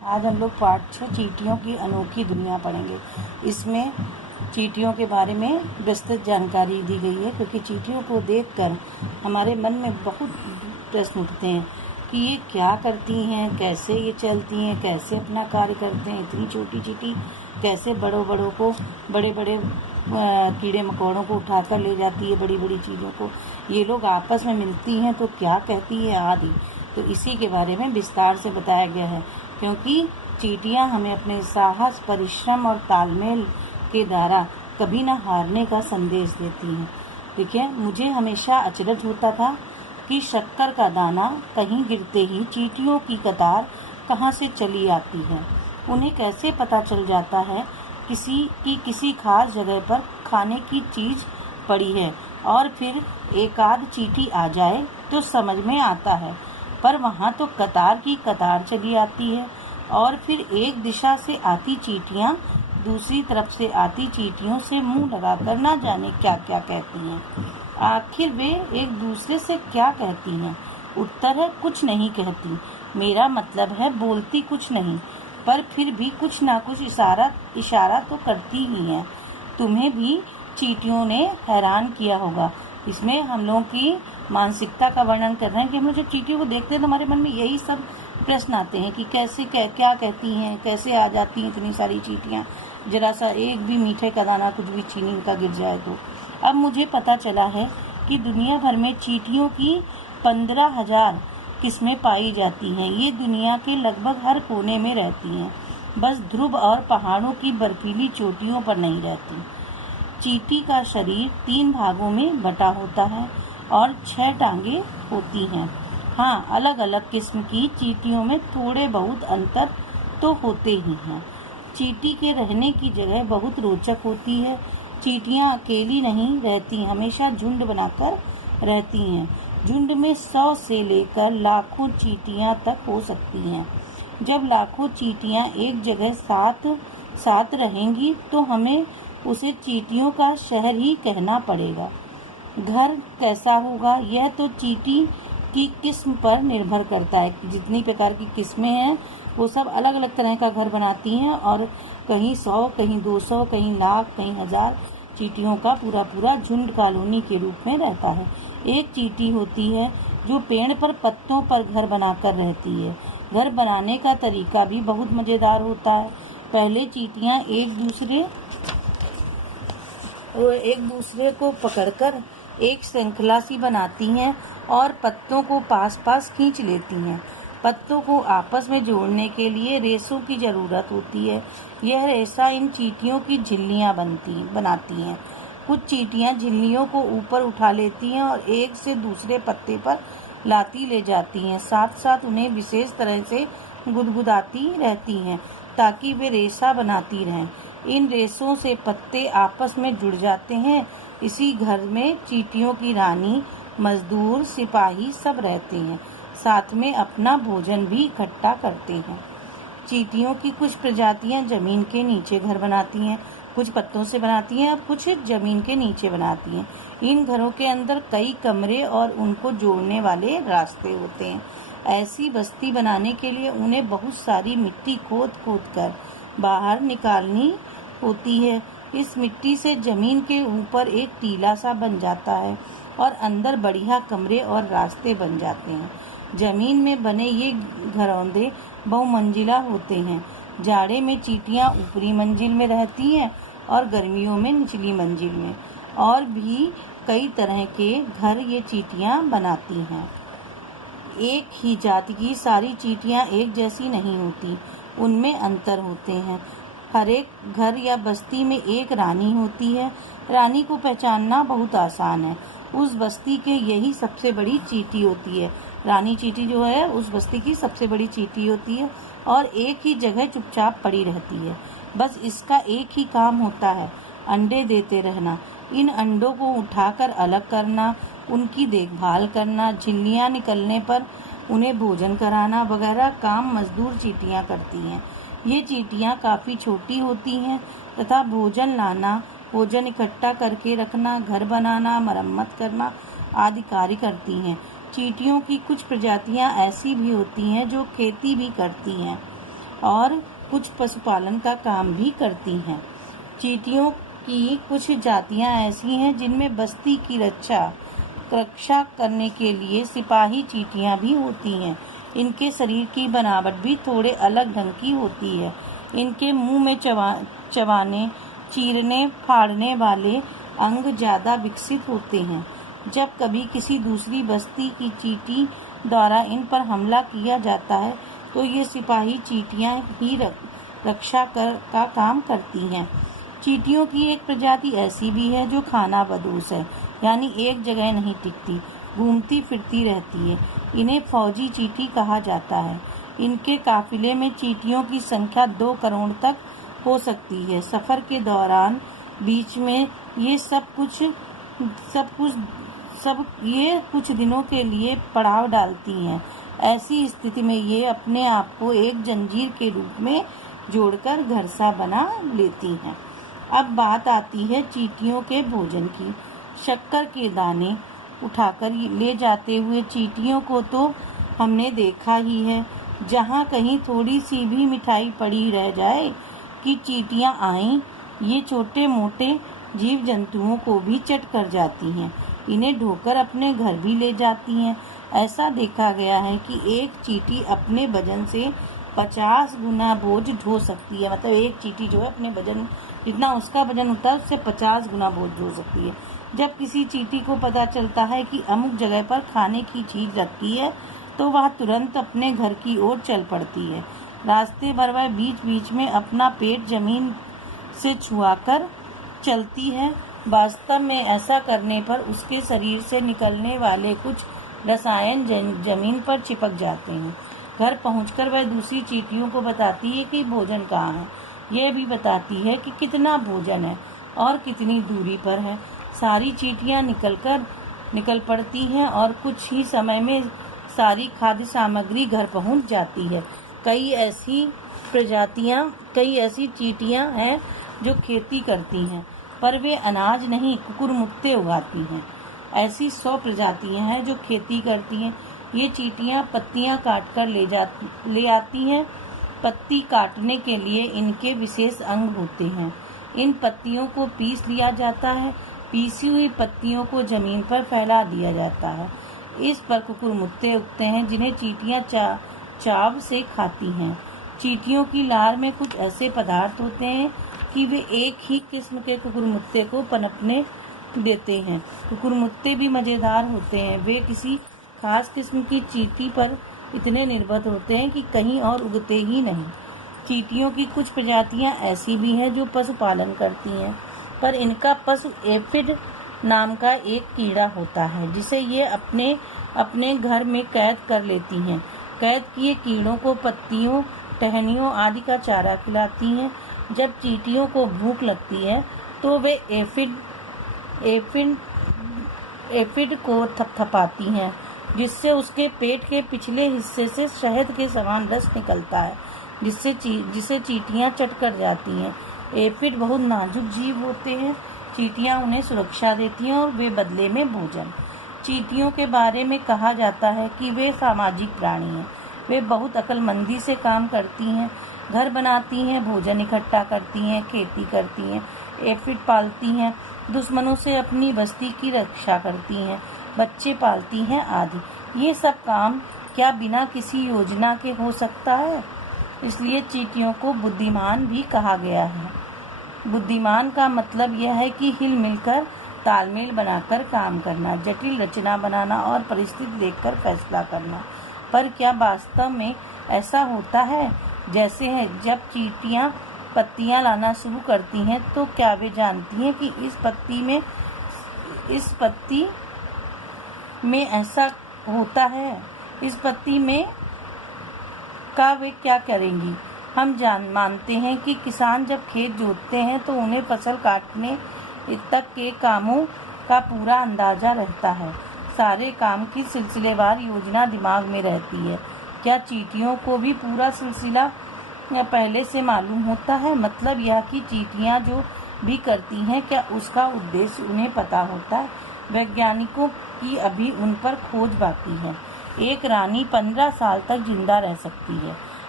आज हम लोग पाठ 6 चींटियों की अनोखी दुनिया पढ़ेंगे। इसमें चींटियों के बारे में विस्तृत जानकारी दी गई है, क्योंकि चींटियों को देखकर हमारे मन में बहुत प्रश्न उठते हैं कि ये क्या करती हैं, कैसे ये चलती हैं, कैसे अपना कार्य करते हैं। इतनी छोटी चींटी कैसे बड़े बड़े कीड़े मकोड़ों को उठाकर ले जाती है, बड़ी बड़ी चीज़ों को। ये लोग आपस में मिलती हैं तो क्या कहती है आदि। तो इसी के बारे में विस्तार से बताया गया है, क्योंकि चींटियां हमें अपने साहस, परिश्रम और तालमेल के द्वारा कभी न हारने का संदेश देती हैं। देखिए, मुझे हमेशा अचरज होता था कि शक्कर का दाना कहीं गिरते ही चींटियों की कतार कहाँ से चली आती है। उन्हें कैसे पता चल जाता है किसी खास जगह पर खाने की चीज़ पड़ी है, और फिर एक आध चींटी आ जाए तो समझ में आता है। पर वहाँ तो कतार की कतार चली आती है, और फिर एक दिशा से आती चींटियाँ दूसरी तरफ से आती चींटियों से मुंह लगाकर ना जाने क्या क्या कहती हैं। आखिर वे एक दूसरे से क्या कहती हैं? उत्तर है, कुछ नहीं कहती। मेरा मतलब है, बोलती कुछ नहीं, पर फिर भी कुछ ना कुछ इशारा तो करती ही हैं। तुम्हें भी चींटियों ने हैरान किया होगा। इसमें हम लोगों की मानसिकता का वर्णन कर रहे हैं कि हम लोग जब चींटियों को देखते हैं तो हमारे मन में यही सब प्रश्न आते हैं कि कैसे क्या कहती हैं, कैसे आ जाती हैं इतनी सारी चींटियाँ। जरा सा एक भी मीठे का दाना कुछ भी चीनी का गिर जाए तो। अब मुझे पता चला है कि दुनिया भर में चींटियों की 15,000 किस्में पाई जाती हैं। ये दुनिया के लगभग हर कोने में रहती हैं, बस ध्रुव और पहाड़ों की बर्फीली चोटियों पर नहीं रहती। चींटी का शरीर 3 भागों में बटा होता है और 6 टांगे होती हैं। हाँ, अलग अलग किस्म की चींटियों में थोड़े बहुत अंतर तो होते ही हैं। चींटी के रहने की जगह बहुत रोचक होती है। चींटियाँ अकेली नहीं रहती, हमेशा झुंड बनाकर रहती हैं। झुंड में 100 से लेकर लाखों चींटियाँ तक हो सकती हैं। जब लाखों चींटियाँ एक जगह साथ रहेंगी तो हमें उसे चींटियों का शहर ही कहना पड़ेगा। घर कैसा होगा, यह तो चींटी की किस्म पर निर्भर करता है। जितनी प्रकार की किस्में हैं वो सब अलग अलग तरह का घर बनाती हैं, और कहीं 100, कहीं 200, कहीं लाख, कहीं 1000 चींटियों का पूरा झुंड कॉलोनी के रूप में रहता है। एक चींटी होती है जो पेड़ पर पत्तों पर घर बनाकर रहती है। घर बनाने का तरीका भी बहुत मज़ेदार होता है। पहले चींटियाँ एक दूसरे को पकड़कर एक श्रृंखला सी बनाती हैं और पत्तों को पास पास खींच लेती हैं। पत्तों को आपस में जोड़ने के लिए रेशों की ज़रूरत होती है। यह रेशा इन चींटियों की झिल्लियाँ बनाती हैं। कुछ चींटियाँ झिल्लियों को ऊपर उठा लेती हैं और एक से दूसरे पत्ते पर लाती ले जाती हैं। साथ साथ उन्हें विशेष तरह से गुदगुदाती रहती हैं ताकि वे रेशा बनाती रहें। इन रेशों से पत्ते आपस में जुड़ जाते हैं। इसी घर में चींटियों की रानी, मजदूर, सिपाही सब रहते हैं। साथ में अपना भोजन भी इकट्ठा करते हैं। चींटियों की कुछ प्रजातियां जमीन के नीचे घर बनाती हैं, कुछ पत्तों से बनाती हैं और कुछ जमीन के नीचे बनाती हैं। इन घरों के अंदर कई कमरे और उनको जोड़ने वाले रास्ते होते हैं। ऐसी बस्ती बनाने के लिए उन्हें बहुत सारी मिट्टी खोद कर बाहर निकालनी होती है। इस मिट्टी से जमीन के ऊपर एक टीला सा बन जाता है और अंदर बढ़िया कमरे और रास्ते बन जाते हैं। जमीन में बने ये घरौंदे बहुमंजिला होते हैं। जाड़े में चींटियाँ ऊपरी मंजिल में रहती हैं और गर्मियों में निचली मंजिल में। और भी कई तरह के घर ये चींटियाँ बनाती हैं। एक ही जाति की सारी चींटियाँ एक जैसी नहीं होती, उनमें अंतर होते हैं। हर एक घर या बस्ती में एक रानी होती है। रानी को पहचानना बहुत आसान है। उस बस्ती के यही सबसे बड़ी चींटी होती है। रानी चींटी जो है उस बस्ती की सबसे बड़ी चींटी होती है और एक ही जगह चुपचाप पड़ी रहती है। बस इसका एक ही काम होता है, अंडे देते रहना। इन अंडों को उठाकर अलग करना, उनकी देखभाल करना, झिल्लियाँ निकलने पर उन्हें भोजन कराना वगैरह काम मजदूर चींटियाँ करती हैं। ये चींटियाँ काफ़ी छोटी होती हैं तथा भोजन लाना, भोजन इकट्ठा करके रखना, घर बनाना, मरम्मत करना आदि कार्य करती हैं। चींटियों की कुछ प्रजातियां ऐसी भी होती हैं जो खेती भी करती हैं। और कुछ पशुपालन का काम भी करती हैं। चींटियों की कुछ जातियां ऐसी हैं जिनमें बस्ती की रक्षा करने के लिए सिपाही चींटियां भी होती हैं। इनके शरीर की बनावट भी थोड़े अलग ढंग की होती है। इनके मुंह में चबाने, चीरने, फाड़ने वाले अंग ज़्यादा विकसित होते हैं। जब कभी किसी दूसरी बस्ती की चींटी द्वारा इन पर हमला किया जाता है तो ये सिपाही चींटियां ही रक्षा का काम करती हैं। चींटियों की एक प्रजाति ऐसी भी है जो खाना बदोश है, यानी एक जगह नहीं टिकती, घूमती फिरती रहती है। इन्हें फौजी चींटी कहा जाता है। इनके काफिले में चींटियों की संख्या 2 करोड़ तक हो सकती है। सफर के दौरान बीच में ये कुछ दिनों के लिए पड़ाव डालती हैं। ऐसी स्थिति में ये अपने आप को एक जंजीर के रूप में जोड़कर घरसा बना लेती हैं। अब बात आती है चींटियों के भोजन की। शक्कर के दाने उठाकर ले जाते हुए चींटियों को तो हमने देखा ही है। जहाँ कहीं थोड़ी सी भी मिठाई पड़ी रह जाए कि चींटियाँ आएं, ये छोटे मोटे जीव जंतुओं को भी चट कर जाती हैं। इन्हें ढोकर अपने घर भी ले जाती हैं। ऐसा देखा गया है कि एक चींटी अपने वजन से 50 गुना बोझ ढो सकती है। मतलब एक चींटी जो है अपने वजन, जितना उसका वजन होता है उससे 50 गुना बोझ ढो सकती है। जब किसी चींटी को पता चलता है कि अमुक जगह पर खाने की चीज रखी है तो वह तुरंत अपने घर की ओर चल पड़ती है। रास्ते भर वह बीच बीच में अपना पेट जमीन से छुआकर चलती है। वास्तव में ऐसा करने पर उसके शरीर से निकलने वाले कुछ रसायन जमीन पर चिपक जाते हैं। घर पहुंचकर वह दूसरी चींटियों को बताती है कि भोजन कहाँ है। यह भी बताती है कि कितना भोजन है और कितनी दूरी पर है। सारी चींटियां निकल पड़ती हैं और कुछ ही समय में सारी खाद्य सामग्री घर पहुंच जाती है। कई ऐसी चींटियां हैं जो खेती करती हैं, पर वे अनाज नहीं कुकुरमुत्ते उगाती हैं। ऐसी 100 प्रजातियां हैं जो खेती करती हैं। ये चींटियां पत्तियां काटकर ले आती हैं। पत्ती काटने के लिए इनके विशेष अंग होते हैं। इन पत्तियों को पीस लिया जाता है। पीसी हुई पत्तियों को जमीन पर फैला दिया जाता है। इस पर कुकुरमुत्ते उगते हैं जिन्हें चींटियां चाव से खाती हैं। चींटियों की लार में कुछ ऐसे पदार्थ होते हैं कि वे एक ही किस्म के कुकुरमुत्ते को पनपने देते हैं। कुकुरमुत्ते भी मजेदार होते हैं। वे किसी खास किस्म की चींटी पर इतने निर्भर होते हैं कि कहीं और उगते ही नहीं। चींटियों की कुछ प्रजातियां ऐसी भी हैं जो पशुपालन करती हैं, पर इनका पशु एफिड नाम का एक कीड़ा होता है जिसे ये अपने घर में कैद कर लेती हैं। कैद किए कीड़ों को पत्तियों, टहनियों आदि का चारा खिलाती हैं। जब चींटियों को भूख लगती है तो वे एफिड को थपथपाती हैं, जिससे उसके पेट के पिछले हिस्से से शहद के समान रस निकलता है, जिसे चींटियां चट कर जाती हैं। एफिड बहुत नाजुक जीव होते हैं। चींटियां उन्हें सुरक्षा देती हैं और वे बदले में भोजन। चींटियों के बारे में कहा जाता है कि वे सामाजिक प्राणी हैं। वे बहुत अक्लमंदी से काम करती हैं, घर बनाती हैं, भोजन इकट्ठा करती हैं, खेती करती हैं, एफिड पालती हैं, दुश्मनों से अपनी बस्ती की रक्षा करती हैं, बच्चे पालती हैं आदि। ये सब काम क्या बिना किसी योजना के हो सकता है? इसलिए चींटियों को बुद्धिमान भी कहा गया है। बुद्धिमान का मतलब यह है कि हिल मिलकर तालमेल बनाकर काम करना, जटिल रचना बनाना और परिस्थिति देखकर फैसला करना। पर क्या वास्तव में ऐसा होता है? जैसे है जब चींटियां पत्तियां लाना शुरू करती हैं तो क्या वे जानती हैं कि इस पत्ती में ऐसा होता है? इस पत्ती में का वे क्या करेंगी? हम मानते हैं कि किसान जब खेत जोतते हैं तो उन्हें फसल काटने तक के कामों का पूरा अंदाजा रहता है। सारे काम की सिलसिलेवार योजना दिमाग में रहती है। क्या चींटियों को भी पूरा सिलसिला पहले से मालूम होता है? मतलब यह कि चींटियां जो भी करती हैं क्या उसका उद्देश्य उन्हें पता होता है? वैज्ञानिकों की अभी उन पर खोज बाकी है। एक रानी 15 साल तक जिंदा रह सकती है।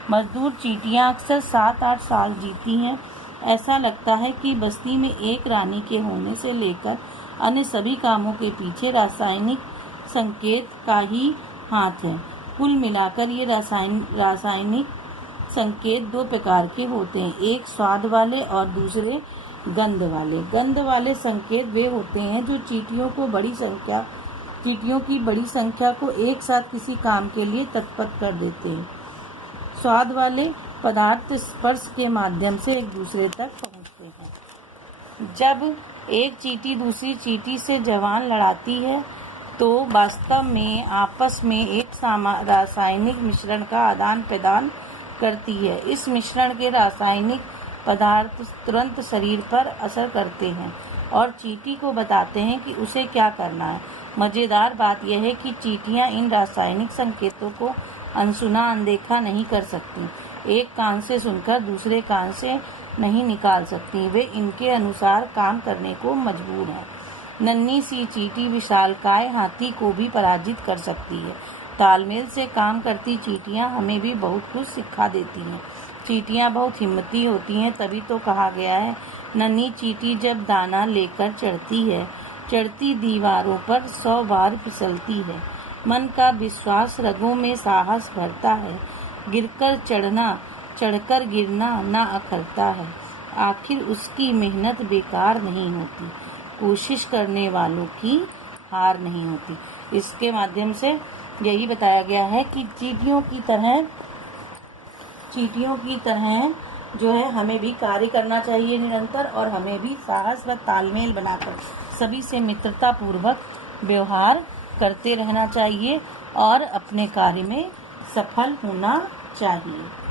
मजदूर चींटियां अक्सर 7-8 साल जीती हैं। ऐसा लगता है कि बस्ती में एक रानी के होने से लेकर अन्य सभी कामों के पीछे रासायनिक संकेत का ही हाथ है। कुल मिलाकर ये रासायनिक संकेत 2 प्रकार के होते हैं, एक स्वाद वाले और दूसरे गंध वाले। गंध वाले संकेत वे होते हैं जो चींटियों की बड़ी संख्या को एक साथ किसी काम के लिए तत्पर कर देते हैं। स्वाद वाले पदार्थ स्पर्श के माध्यम से एक दूसरे तक पहुंचते हैं। जब एक चींटी दूसरी चींटी से जवान लड़ाती है तो वास्तव में आपस में एक रासायनिक मिश्रण का आदान प्रदान करती है। इस मिश्रण के रासायनिक पदार्थ तुरंत शरीर पर असर करते हैं और चींटी को बताते हैं कि उसे क्या करना है। मज़ेदार बात यह है कि चींटियां इन रासायनिक संकेतों को अनसुना अनदेखा नहीं कर सकती। एक कान से सुनकर दूसरे कान से नहीं निकाल सकती, वे इनके अनुसार काम करने को मजबूर हैं। नन्ही सी चींटी विशालकाय हाथी को भी पराजित कर सकती है। तालमेल से काम करती चींटियां हमें भी बहुत कुछ सिखा देती हैं। चींटियां बहुत हिम्मती होती हैं, तभी तो कहा गया है, नन्ही चींटी जब दाना लेकर चढ़ती है, चढ़ती दीवारों पर 100 बार फिसलती है। मन का विश्वास, रगों में साहस भरता है, चढ़कर गिरना ना अखरता है। आखिर उसकी मेहनत बेकार नहीं होती, कोशिश करने वालों की हार नहीं होती। इसके माध्यम से यही बताया गया है कि चींटियों की तरह जो है हमें भी कार्य करना चाहिए निरंतर, और हमें भी साहस व तालमेल बनाकर सभी से मित्रता पूर्वक व्यवहार करते रहना चाहिए और अपने कार्य में सफल होना चाहिए।